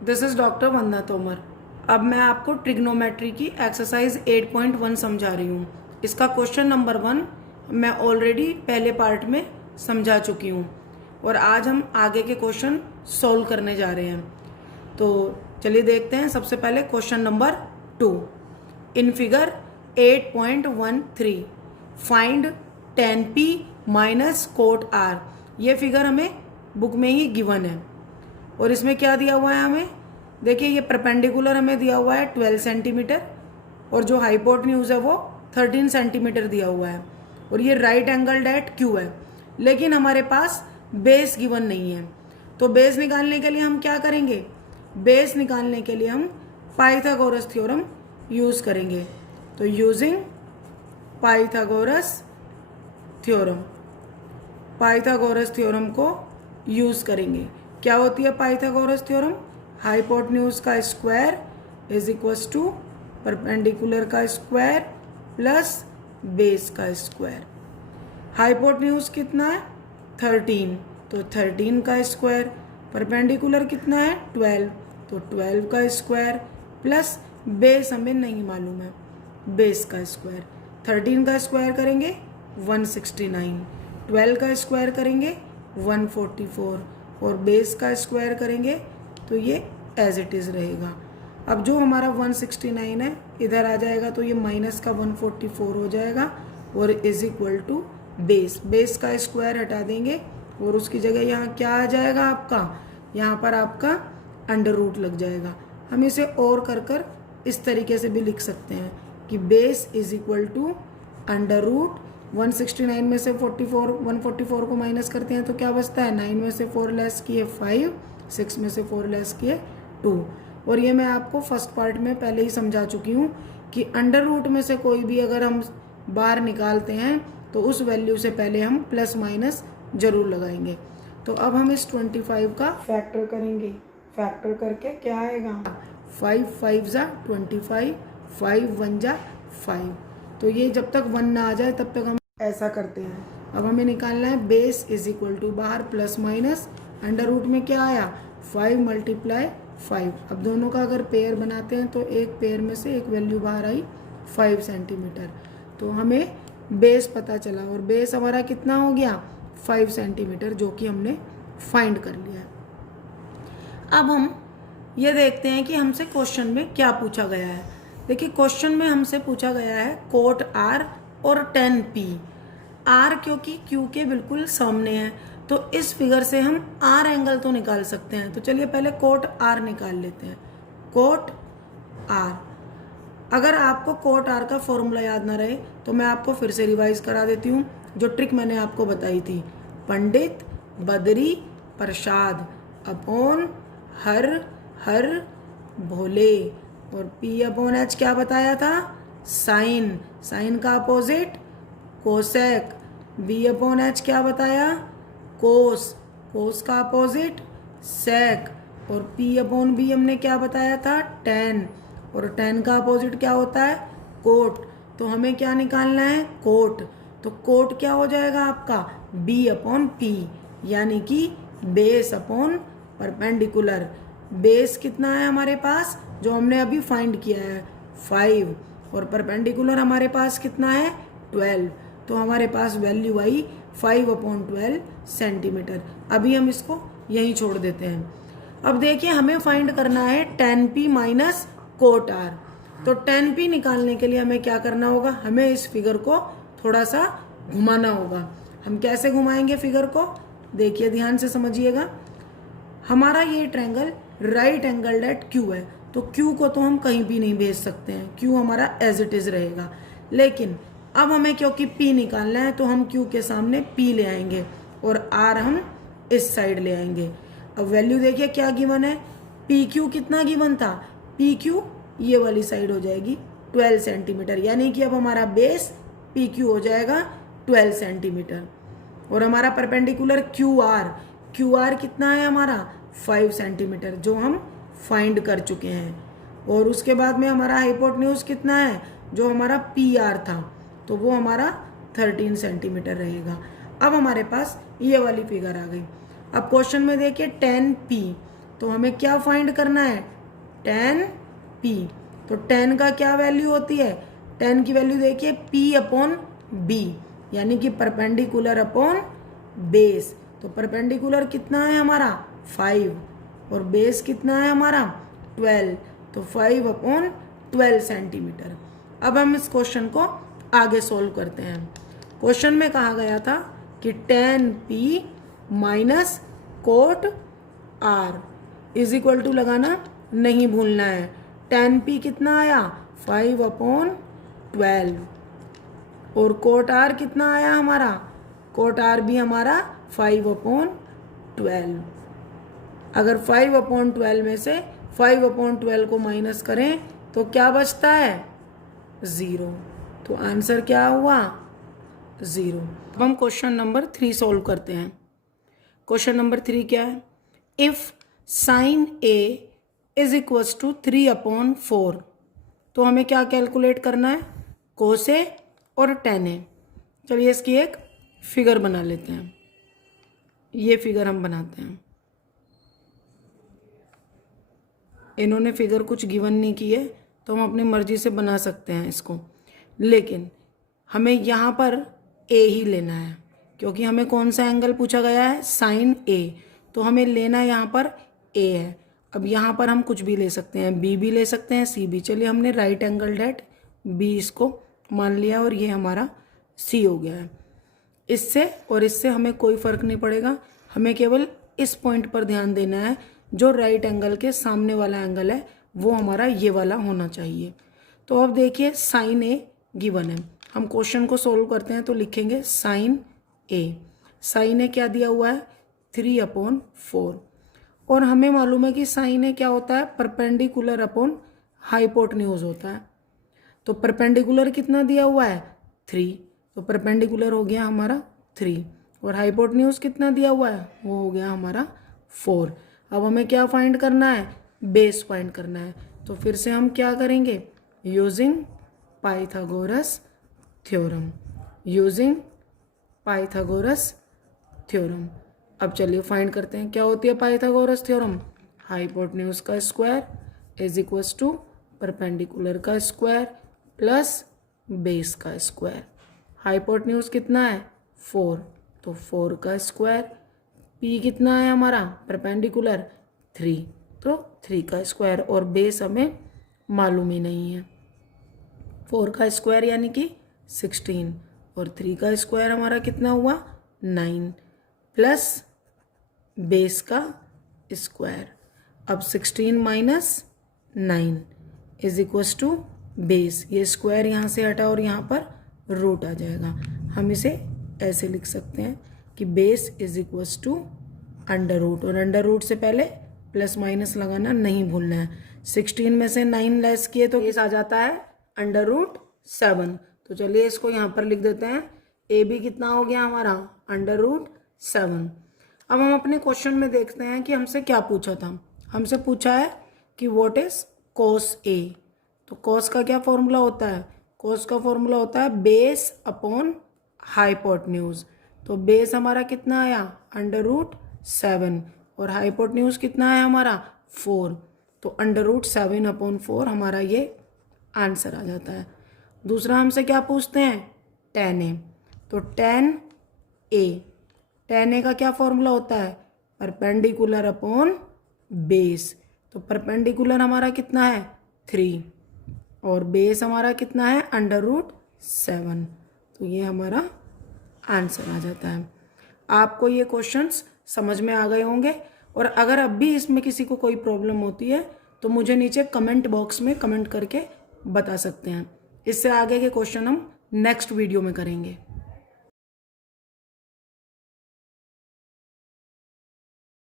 This is doctor वंदना तोमर। अब मैं आपको ट्रिग्नोमेट्री की एक्सरसाइज 8.1 समझा रही हूँ। इसका क्वेश्चन नंबर 1 मैं ऑलरेडी पहले पार्ट में समझा चुकी हूँ और आज हम आगे के क्वेश्चन सॉल्व करने जा रहे हैं। तो चलिए देखते हैं। सबसे पहले question number 2। In figure 8.13 find 10p minus quote R. ये फिगर हमें बुक में ही गिवन है और इसमें क्या दिया हुआ है हमें, देखिए ये परपेंडिकुलर हमें दिया हुआ है 12 सेंटीमीटर और जो हाइपोटेन्यूज है वो 13 सेंटीमीटर दिया हुआ है और ये राइट एंगल एट क्यू है। लेकिन हमारे पास बेस गिवन नहीं है, तो बेस निकालने के लिए हम क्या करेंगे, बेस निकालने के लिए हम पाइथागोरस थ्योरम यूज करेंगे। तो using Pythagoras theorem, Pythagoras theorem को यूज करेंगे। क्या होती है पाइथागोरस थ्योरम? हाइपोटेन्यूज का square is equals to perpendicular का स्क्वायर प्लस बेस का स्क्वायर। हाइपोटेन्यूज कितना है 13, तो 13 का स्क्वायर। परपेंडिकुलर कितना है 12, तो 12 का स्क्वायर प्लस बेस हमें नहीं मालूम है, बेस का स्क्वायर। 13 का स्क्वायर करेंगे 169, 12 का स्क्वायर करेंगे 144 और बेस का स्क्वायर करेंगे तो ये एज इट इज़ रहेगा। अब जो हमारा 169 है इधर आ जाएगा तो ये माइनस का 144 हो जाएगा और is equal to base. Base का स्क्वायर हटा देंगे और उसकी जगह यहाँ क्या आ जाएगा आपका, यहाँ पर आपका अंडर रूट लग जाएगा। हम इसे और कर इस तरीके से भी लिख सकते हैं कि base is equal to under root 169 में से 144 को माइनस करते हैं तो क्या बचता है, 9 में से 4 लेस किए 5, 6 में से 4 लेस किए 2। और ये मैं आपको फर्स्ट पार्ट में पहले ही समझा चुकी हूँ कि अंडर रूट में से कोई भी अगर हम बाहर निकालते हैं तो उस वैल्यू से पहले हम प्लस माइनस जरूर लगाएंगे। तो अब हम इस 25 का फैक्टर करेंगे। फैक्टर करके क्या आएगा, 5 5 जा 25, 5 1 जा 5। तो ये जब तक 1 ना आ जाए तब तक हम ऐसा करते हैं। अब हमें निकालना है बेस इज इक्वल टू बाहर प्लस माइनस, अंडर रूट में क्या आया 5 मल्टीप्लाई 5। अब दोनों का अगर पेयर बनाते हैं तो एक पेयर में से एक वैल्यू बाहर आई 5 सेंटीमीटर। तो हमें बेस पता चला और बेस हमारा कितना हो गया 5 सेंटीमीटर, जो कि हमने फाइंड कर लिया। अब हम ये देखते हैं कि हमसे क्वेश्चन में क्या पूछा गया है। देखिए क्वेश्चन में हमसे पूछा गया है कोट आर और 10p। आर क्योंकि क्यू के बिल्कुल सामने है तो इस फिगर से हम आर एंगल तो निकाल सकते हैं। तो चलिए पहले कोट आर निकाल लेते हैं। कोट आर, अगर आपको कोट आर का फॉर्मूला याद ना रहे तो मैं आपको फिर से रिवाइज करा देती हूँ जो ट्रिक मैंने आपको बताई थी। पंडित बद्री प्रसाद अपॉन हर भोले और P अपॉन H क्या बताया था, साइन। साइन का opposite cosec. B upon H क्या बताया, कोस। कोस का अपोजिट सेक। और P अपॉन B हमने क्या बताया था, टेन। और टेन का अपोजिट क्या होता है, कोट। तो हमें क्या निकालना है, कोट। तो कोट क्या हो जाएगा आपका B अपॉन P, यानी कि बेस अपॉन परपेंडिकुलर। बेस कितना है हमारे पास जो हमने अभी फाइंड किया है 5 और परपेंडिकुलर हमारे पास कितना है 12। तो हमारे पास वैल्यू आई 5 अपॉन 12 सेंटीमीटर। अभी हम इसको यहीं छोड़ देते हैं। अब देखिए हमें फाइंड करना है 10p माइनस कोट आर। तो 10p निकालने के लिए हमें क्या करना होगा, हमें इस फिगर को थोड़ा सा घुमाना होगा। हम कैसे घुमाएंगे फिगर को, देखिए ध्यान से समझिएगा। हमारा ये triangle right angle at Q है तो क्यू को तो हम कहीं भी नहीं भेज सकते हैं, क्यू हमारा एज इट इज रहेगा। लेकिन अब हमें क्योंकि P निकालना है तो हम Q के सामने P ले आएंगे और R हम इस साइड ले आएंगे। अब वैल्यू देखिए क्या गिवन है, PQ कितना गिवन था, PQ ये वाली साइड हो जाएगी 12 सेंटीमीटर, यानी कि अब हमारा बेस PQ हो जाएगा 12 सेंटीमीटर। और हमारा परपेंडिकुलर QR कितना है हमारा 5 सेंटीमीटर, जो हम फाइंड कर चुके हैं। और उसके बाद में हमारा हाइपोटेन्यूज कितना है, जो हमारा PR था, तो वो हमारा 13 सेंटीमीटर रहेगा। अब हमारे पास ये वाली फिगर आ गई। अब क्वेश्चन में देखिए 10p तो हमें क्या फाइंड करना है, tan p। तो tan का क्या वैल्यू होती है, tan की वैल्यू देखिए p अपॉन b, यानी कि परपेंडिकुलर अपॉन बेस। तो परपेंडिकुलर कितना है हमारा 5 और बेस कितना है हमारा 12, तो 5 अपॉन 12 सेंटीमीटर। अब हम इस क्वेश्चन को आगे सोल्व करते हैं। क्वेश्चन में कहा गया था कि tan p minus cot r is equal to लगाना नहीं भूलना है। tan p कितना आया 5 अपॉन 12 और कोट r कितना आया हमारा, कोट r भी हमारा 5 अपॉन 12। अगर 5 अपॉन 12 में से 5 अपॉन 12 को माइनस करें तो क्या बचता है 0। तो आंसर क्या हुआ 0। अब हम क्वेश्चन नंबर 3 सॉल्व करते हैं। क्वेश्चन नंबर 3 क्या है, if sine a is equals to 3 upon 4, तो हमें क्या कैलकुलेट करना है, कोस a और tan a। चलिए इसकी एक फिगर बना लेते हैं। ये फिगर हम बनाते हैं। इन्होंने फिगर कुछ गिवन नहीं की है तो हम अपनी मर्जी से बना सकते हैं इसको, लेकिन हमें यहाँ पर a ही लेना है क्योंकि हमें कौन सा एंगल पूछा गया है, साइन a। तो हमें लेना यहाँ पर a है। अब यहाँ पर हम कुछ भी ले सकते हैं, b भी ले सकते हैं, c भी। चलिए हमने राइट एंगल डेट b इसको मान लिया और ये हमारा c हो गया है। इससे और इससे हमें कोई फ़र्क नहीं पड़ेगा, हमें केवल इस पॉइंट पर ध्यान देना है, जो राइट एंगल के सामने वाला एंगल है वो हमारा ये वाला होना चाहिए। तो अब देखिए साइन ए गिवन है, हम क्वेश्चन को सोल्व करते हैं तो लिखेंगे साइन ए। साइन ए क्या दिया हुआ है 3 अपॉन 4, और हमें मालूम है कि साइन ए क्या होता है, परपेंडिकुलर अपॉन हाइपोटेन्यूज होता है। तो परपेंडिकुलर कितना दिया हुआ है 3, तो परपेंडिकुलर हो गया हमारा 3 और हाइपोटेन्यूज कितना दिया हुआ है वो हो गया हमारा 4। अब हमें क्या फाइंड करना है, बेस फाइंड करना है। तो फिर से हम क्या करेंगे, using Pythagoras theorem, using Pythagoras theorem. अब चलिए फाइंड करते हैं क्या होती है पाइथागोरस थ्योरम, हाइपोटेन्यूज का square is equals to perpendicular का स्क्वायर प्लस बेस का स्क्वायर। हाइपोटेन्यूज कितना है 4, तो 4 का स्क्वायर, p कितना है हमारा परपेंडिकुलर 3, तो 3 का स्क्वायर, और बेस हमें मालूम ही नहीं है। 4 का स्क्वायर यानी कि 16 और 3 का स्क्वायर हमारा कितना हुआ 9 प्लस बेस का स्क्वायर। अब 16 minus 9 is equals to base, ये स्क्वायर यहाँ से हटा और यहाँ पर रूट आ जाएगा। हम इसे ऐसे लिख सकते हैं कि base is equals to under root, और अंडर रूट से पहले प्लस माइनस लगाना नहीं भूलना है। 16 में से 9 लेस किए तो बेस आ जाता है अंडर रूट 7। तो चलिए इसको यहाँ पर लिख देते हैं, ए बी कितना हो गया हमारा अंडर रूट 7। अब हम अपने क्वेश्चन में देखते हैं कि हमसे क्या पूछा था। हमसे पूछा है कि व्हाट इज कोस ए। तो कोस का क्या फॉर्मूला होता है, कोस का फॉर्मूला होता है बेस अपॉन हाइपोटेन्यूज। तो बेस हमारा कितना आया अंडर रूट 7 और हाइपोटेन्यूज कितना है हमारा 4, तो अंडर रूट 7 अपॉन 4 हमारा ये आंसर आ जाता है। दूसरा हमसे क्या पूछते हैं tan ए। तो tan ए का क्या फॉर्मूला होता है परपेंडिकुलर अपॉन बेस। तो परपेंडिकुलर हमारा कितना है 3 और बेस हमारा कितना है अंडर रूट 7, तो ये हमारा आंसर आ जाता है। आपको ये क्वेश्चंस समझ में आ गए होंगे, और अगर अब भी इसमें किसी को कोई प्रॉब्लम होती है तो मुझे नीचे कमेंट बॉक्स में कमेंट करके बता सकते हैं। इससे आगे के क्वेश्चन हम नेक्स्ट वीडियो में करेंगे।